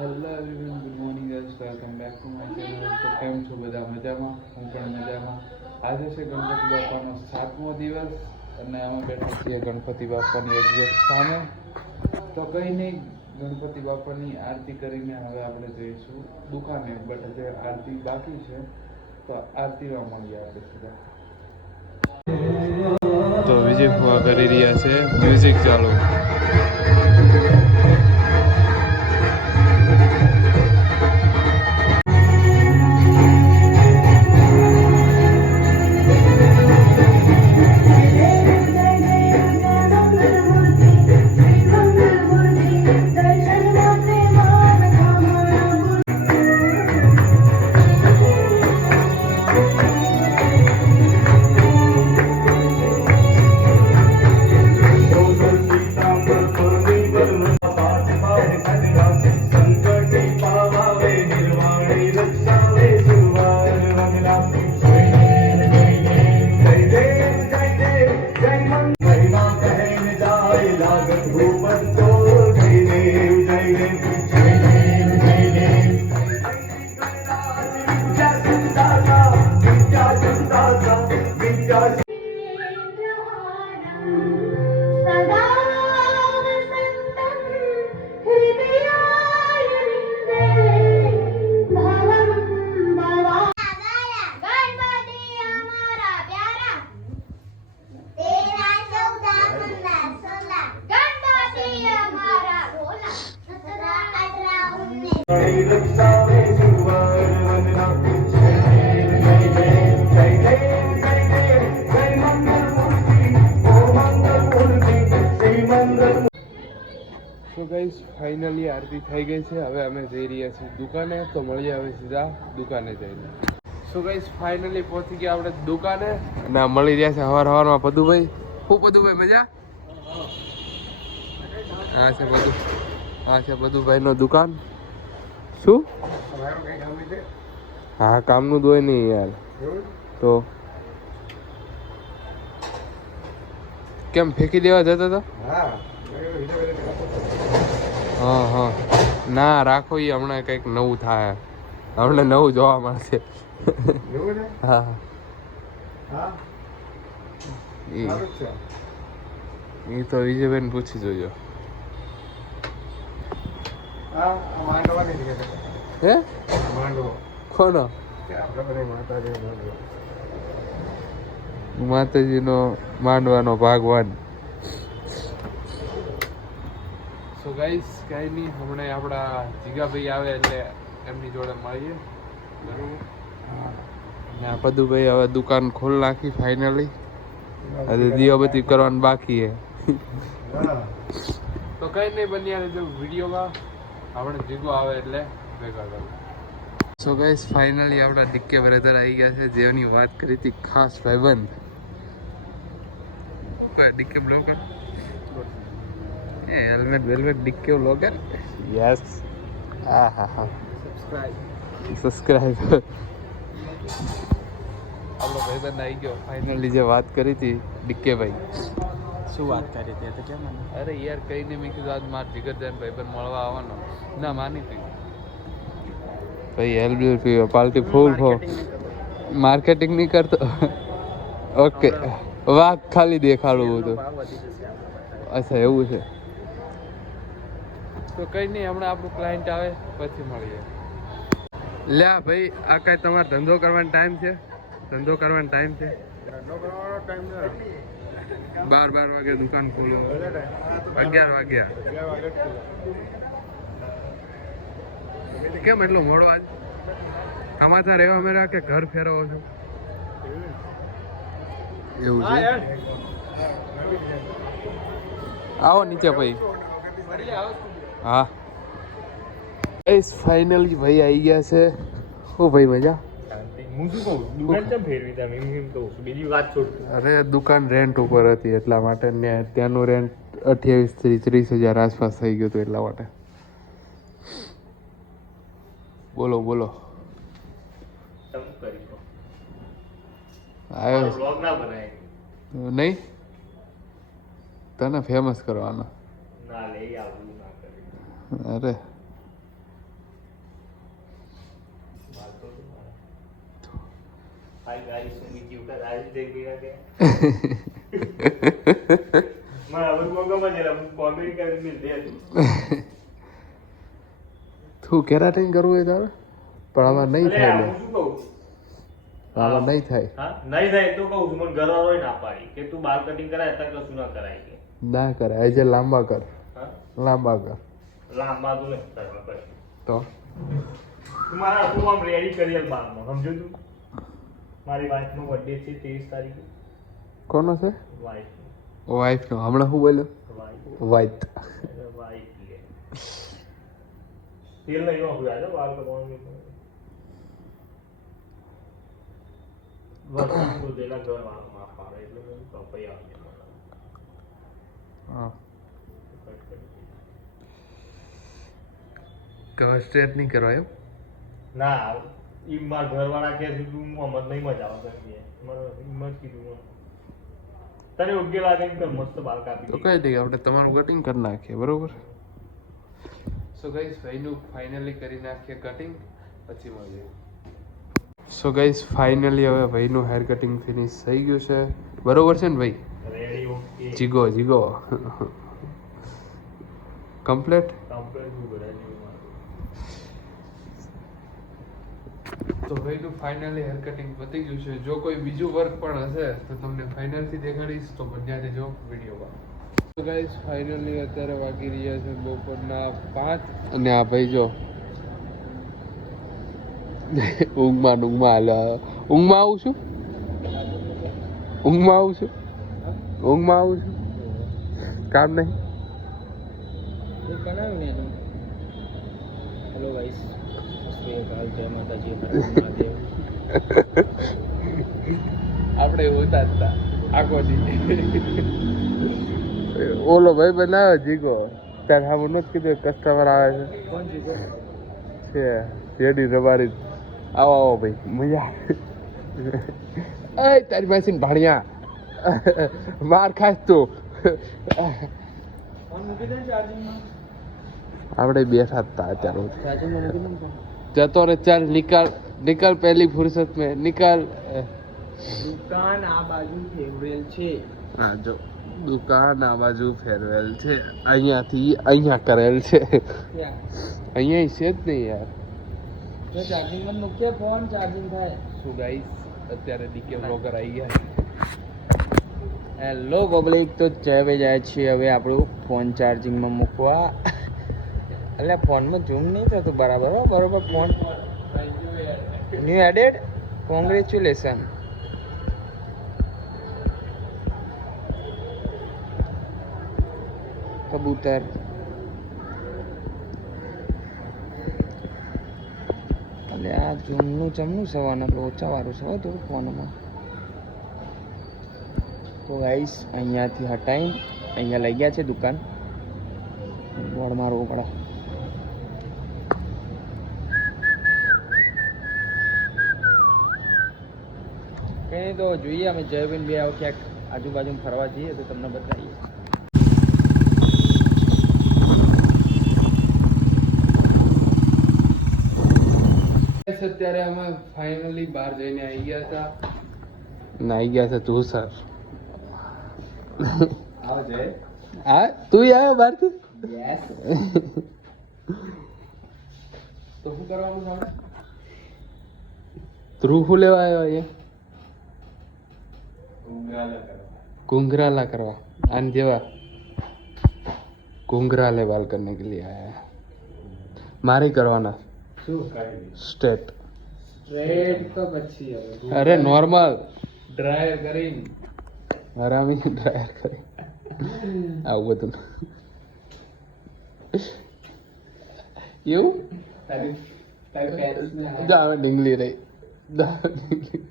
Hello everyone, good morning guys, welcome back to my channel. તો કેમ છો બધા? મજામાં? હું પણ મજામાં. આજે છે ગણપતિ બાપાનો 7મો દિવસ અને અમે બેઠા છીએ ગણપતિ બાપાની એક્ઝેક્ટ સામે. તો કંઈ નહીં, ગણપતિ બાપાની આરતી કરીને હવે આપણે જઈશું દુકાને, બટ હજુ આરતી બાકી છે, તો આરતીમાં મળીએ આપણે સીધા. તો વિજય ફુવા કરી રહ્યા છે મ્યુઝિક ચાલુ. સો ગાઈસ, ફાઇનલી આરતી થઈ ગઈ છે. હવે અમે જઈ રહ્યા છીએ દુકાને, તો મળીએ હવે સીધા દુકાને જઈને. સો ગાઈસ, ફાઇનલી પહોંચી ગયા આપણે દુકાને અને મળી રહ્યા છે હવારમાં પદુભાઈ. શું પદુભાઈ, મજા? હા છે બધું, હા છે પદુભાઈનો દુકાન. શું હા, કામનું દોય નહીં યાર. તો કેમ ફેંકી દેવા જતો હતો? હા હા, ના રાખો, એ હમણાં કંઈક નવું થાય, હમણાં નવું જોવા મળશે. હા એ તો વિજયભાઈને પૂછી જોજો. હે કોનો? માતાજીનો માંડવાનો ભાગવાન. સો ગાઈસ, કાંઈ નહીં, હમણાં આપણા જીગાભાઈ આવે એટલે એમની જોડે મળીએ. બરાબર. ને આ પદુભાઈ હવે દુકાન ખોલ નાખી ફાઇનલી. હજી દીવાબત્તી કરવાનું બાકી છે. તો કંઈ નહીં, બન્યા રહેજો વિડીયોમાં. આપણે જીગો આવે એટલે ભેગા કરું. સો ગાઈસ, ફાઇનલી આપણા ડીકે બ્રધર આવી ગયા છે, જેની વાત કરી હતી ખાસ ભાઈબંધ. ડીકે બ્લોગર, હેલ્મેટ વેલ્મેટ ડીકે બ્લોગર. યસ, હા હા હા, સબસ્ક્રાઇબ. આપણો ભાઈબંધ આવી ગયો ફાઇનલી. જે વાત કરી હતી ડીકે ભાઈ. શું વાત કરી હતી તો કેમ? અરે યાર, કઈ નહીં, મેં કીધું આજ માર જીગરદાન ભાઈબંધ મળવા આવવાનો. ના માની હતી ભાઈ. હેલ્પ પાર્ટી ફૂલ હો. માર્કેટિંગ નહીં કરતો. ઓકે, વાહ, ખાલી દેખાડવું હતું. અચ્છા, એવું છે. તો કઈ નહીં, હમણાં આપણું ક્લાયન્ટ આવે પછી મળીએ. લ્યા ભાઈ, આ કઈ તમારે ધંધો કરવાનો ટાઈમ છે? ધંધો કરવાનો ટાઈમ છે? 12 વાગે દુકાન ખોલો, 11 વાગ્યા. કેમ એટલો મોડો આજ? સમાચાર એવા મેળા કે ઘર ફેરવો છો? એવું છે. આવો નીચે ભાઈ. હા ફાઇનલી ભાઈ આવી ગયા છે. ઓ ભાઈ, મજા? અરે દુકાન રેન્ટ ઉપર હતી એટલા માટે. ત્યાંનું રેન્ટ 28 થી 30,000 આસપાસ થઈ ગયું હતું, એટલા માટે. બોલો બોલો. નહીં, તને ફેમસ કરવાનો. અરે હાય ગાઈસ ઉમી ક્યું કા આજે દેખ મેરા કે मैं अब मौका में जरा कॉमेडी करने दे તું કેરાટીન કરવું હોય તારે પણ આમાં નહીં થાય અરે લે. હું શું કહું આમાં નહીં થાય હા નહીં થાય તો કહું છું મને ઘરવાળો ના પાડી કે તું બાલ કટિંગ કરાય અત્યારે કશું ના કરાય કે ના કરાય આજે લાંબા કર હા લાંબા કર લાંબા તો નહીં કરવા પછી તો તું મારા તું આમ રેડી કરી આલ બાલમાં સમજો તું મારી વાઈફનો બર્થડે છે 23 તારીખે કોનો છે વાઈફ વાઈફ નો હમણાં શું બોલ્યો વાઈફ વાઈફ વાઈફ લે તેલ નહીં વાપર્યું આજે વાલ કપાવવાનું વર્ષ બોલેલા ઘર વાળમાં પાડે એટલે બધું કપાઈ આવે હા કટ કરી કવર સ્ટ્રેટ નહીં કરવા એમ ના ઈ મારા ઘરવાળા કહે છે તું મત નહીં મજા આવે કે મને હિંમત કીધું મને તને યોગ્ય લાગે એમ કર મસ્ત બાલ કાપી તો કઈ નહીં આપણે તમારું કટિંગ કરી નાખીએ બરોબર સો ગાઈસ ભાઈનું ફાઇનલી કરી નાખીએ કટિંગ પછી મળીએ સો ગાઈસ ફાઇનલી હવે ભાઈનું હેર કટિંગ ફિનિશ થઈ ગયું છે બરોબર છે ને ભાઈ ready okay Jigo Jigo complete complete હું રેડી તો ભાઈનું ફાઇનલી હેર કટિંગ પતી ગયું છે જો કોઈ બીજું વર્ક પણ હશે તો તમને ફાઇનલથી દેખાડીશ તો બન્યા રહેજો વિડીયોમાં તો ગાઈસ ફાઇનલી અત્યારે વાગી રહ્યા છે બપોરના 5 અને આ ભાઈ જો ઊંઘમાં હાલે ઊંઘમાં આવું છું ઊંઘમાં આવું છું ઊંઘમાં આવું છું કામ નહીં હેલો ગાઈસ જય માતાજી આપણે હોતા જ હતા આખો દી ઓલો ભાઈ બનાવે જીગો ત્યારે હા નથી કીધું કસ્ટમર આવે છે કોણ જીગો છે શેરડી રવારી આવો આવો ભાઈ મજા અય તારી માસીને ભાણિયા માર ખાસ તું ફોન મૂકી દે ચાર્જિંગમાં આપણે બેઠા હતા અત્યારે ચાર્જિંગમાં મૂકી દે ફોન જતો રે ચાલ નિકાલ પહેલી ફુરસત में निकाल દુકાન આ બાજુ ફેવરેલ છે હા જો દુકાન આ બાજુ ફેરવેલ છે અહીંયાથી અહીંયા કરેલ છે ક્યાં અહીંયા છે જ નહીં યાર તો ચાર્જિંગમાં મૂકે ફોન ચાર્જિંગ થાય શું ગાઈસ અત્યારે ડીકે બ્લોગર આવી ગયા હેલો પબ્લિક તો જય ભાઈ જાય છીએ હવે આપણું ફોન ચાર્જિંગમાં મૂકવા એટલે ફોનમાં ઝૂમ નહીં થતું બરાબર હો બરોબર ફોન ન્યૂ એડેડ કોંગ્રેચ્યુલેશન કબૂતર એટલે આ ઝૂમનું ચમનું સવારનું એટલે ઓછા વાળું છે થોડું ફોનમાં તો ગાઈસ અહીંયાથી હટાઈ અહીંયા લઈ ગયા છે દુકાન બોર્ડ મારવું પડે કંઈ નહીં તો જોઈએ અમે જયબેન બે આવો ક્યાંક આજુબાજુમાં ફરવા જઈએ તો તમને બતાવીએ અત્યારે અમે ફાઇનલી બહાર જઈને આવી ગયા હતા ને આવી ગયા છે તું સર આવો જય હા તું આવ્યો બહારથી યસ તો શું કરવાનું છે આપણે ધ્રુવ શું લેવા આવ્યો અહીંયા घुंघराला करवा आन जेवा घुंघराले बाल करने के लिए आया है मारे करवाना स्ट्रेट સ્ટ્રેટ તો પછી હવે अरे नॉर्मल ड्रायर કરીને હરામી ડ્રાયર કરી આવું બધું એવું તારી પેરેન્ટ્સ ને દાવ ડીંગલી રહી દાવ ડીંગલી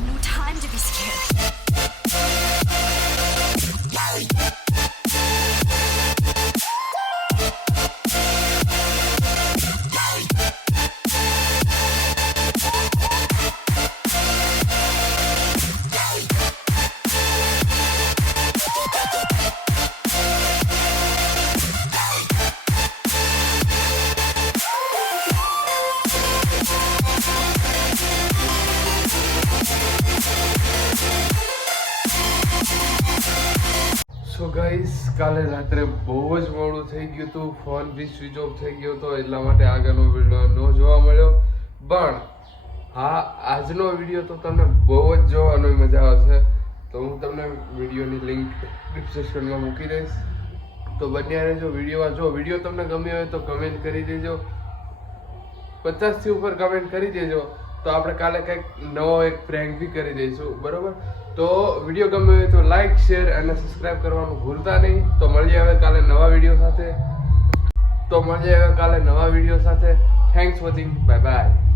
No time to be scared. Guys કાલે રાત્રે બહુ જ મોડું થઈ ગયું હતું, ફોન બી સ્વિચ ઓફ થઈ ગયો હતો, એટલા માટે આગળનો વિડીયો ન જોવા મળ્યો. પણ હા, આજનો વિડીયો તો તમને બહુ જ જોવાનો મજા આવશે. તો હું તમને વિડીયોની લિંક ડિસ્ક્રિપ્શનમાં મૂકી દઈશ, તો બન્યા રહેજો વિડીયોમાં. જો વિડીયો તમને ગમ્યો હોય તો કમેન્ટ કરી દેજો, 50 થી ઉપર કમેન્ટ કરી દેજો, તો આપણે કાલે કંઈક નવો એક પ્રેન્ક બી કરી દઈશું, બરોબર? તો વિડીયો ગમ્યો હોય તો લાઈક, શેર અને સબસ્ક્રાઇબ કરવાનું ભૂલતા નહીં. તો મળીએ હવે કાલે નવા વિડીયો સાથે. Thanks for watching, bye bye.